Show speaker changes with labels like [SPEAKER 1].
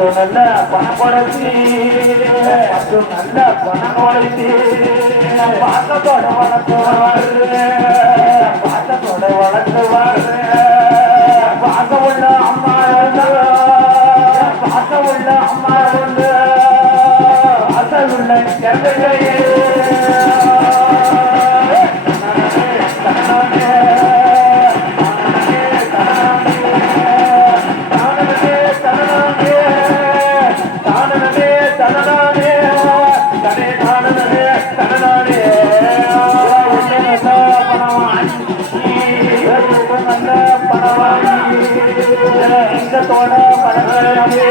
[SPEAKER 1] பத்து நல்ல பணம் கொடுத்து பத்து நல்ல பணம் கொடுத்து பாசத்தோட வளர்த்துவாரு பாசத்தோட பார்க்க உள்ள அம்மா பார்க்க உள்ள அம்மா இருந்து அசல் உள்ள பரகரமே